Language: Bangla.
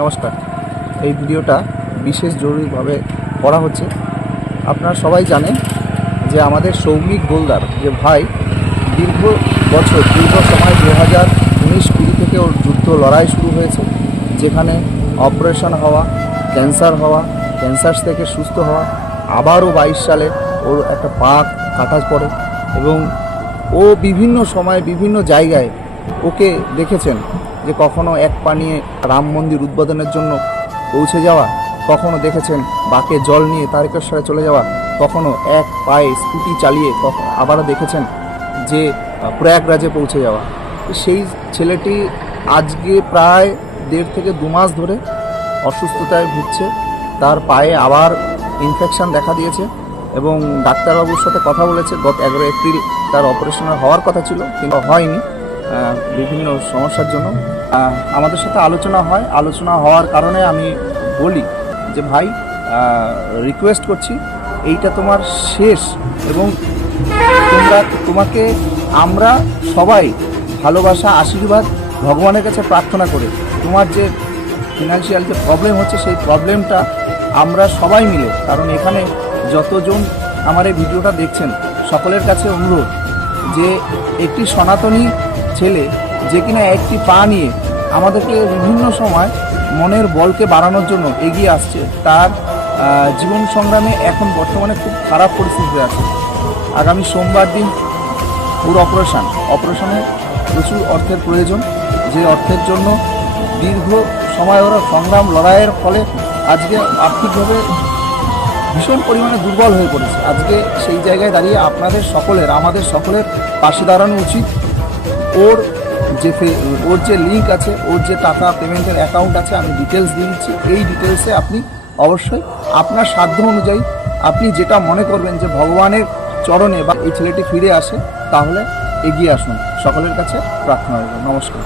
নমস্কার। এই ভিডিওটা বিশেষ জরুরিভাবে করা হচ্ছে। আপনারা সবাই জানেন যে আমাদের সৌমিক গোলদার যে ভাই দীর্ঘ সময় 2019-20 থেকে ওর যুদ্ধ লড়াই শুরু হয়েছে, যেখানে অপারেশন হওয়া, ক্যান্সার থেকে সুস্থ হওয়া, আবারও 22 সালে ওর একটা পা কাটা পড়ে এবং ও বিভিন্ন সময় বিভিন্ন জায়গায় ওকে দেখেছেন যে কখনো এক পা নিয়ে রাম মন্দির উদ্বোধনের জন্য পৌঁছে যাওয়া, কখনো দেখেছেন বাঁকে জল নিয়ে তারকেশ্বরে চলে যাওয়া, কখনো এক পায়ে স্কুটি চালিয়ে আবারও দেখেছেন যে প্রয়াগরাজে পৌঁছে যাওয়া। সেই ছেলেটি আজকে প্রায় 1.5 থেকে 2 মাস ধরে অসুস্থতায় ভুগছে। তার পায়ে আবার ইনফেকশান দেখা দিয়েছে এবং ডাক্তারবাবুর সাথে কথা বলেছে। গত 11 এপ্রিল তার অপারেশন হওয়ার কথা ছিল, কিন্তু হয়নি বিভিন্ন সমস্যার জন্য। আমাদের সাথে আলোচনা হওয়ার কারণে আমি বলি যে ভাই, রিকোয়েস্ট করছি, এইটা তোমার শেষ এবং তোমাকে আমরা সবাই ভালোবাসা, আশীর্বাদ, ভগবানের কাছে প্রার্থনা করে তোমার যে ফিনান্সিয়াল যে প্রবলেম হচ্ছে সেই প্রবলেমটা আমরা সবাই মিলে, কারণ এখানে যতজন আমার এই ভিডিওটা দেখছেন সকলের কাছে অনুরোধ যে একটি সনাতনী ছেলে যে কিনা একটি পা নিয়ে আমাদেরকে বিভিন্ন সময় মনের বলকে বাড়ানোর জন্য এগিয়ে আসছে, তার জীবন সংগ্রামে এখন বর্তমানে খুব খারাপ পরিস্থিতিতে আছে। আগামী সোমবার দিন ওর অপারেশনে প্রচুর অর্থের প্রয়োজন, যে অর্থের জন্য দীর্ঘ সময় ওরা সংগ্রাম লড়াইয়ের ফলে আজকে আর্থিকভাবে ভীষণ পরিমাণে দুর্বল হয়ে পড়েছে। আজকে সেই জায়গায় দাঁড়িয়ে আমাদের সকলের পাশে দাঁড়ানো উচিত। ওর যে লিঙ্ক আছে, ওর যে টাকা পেমেন্টের অ্যাকাউন্ট আছে, আমি ডিটেলস দিয়ে দিচ্ছি। এই ডিটেলসে আপনি অবশ্যই আপনার সাধ্য অনুযায়ী আপনি যেটা মনে করবেন যে ভগবানের চরণে বা এই ছেলেটি ফিরে আসে, তাহলে এগিয়ে আসুন। সকলের কাছে প্রার্থনা রইল। নমস্কার।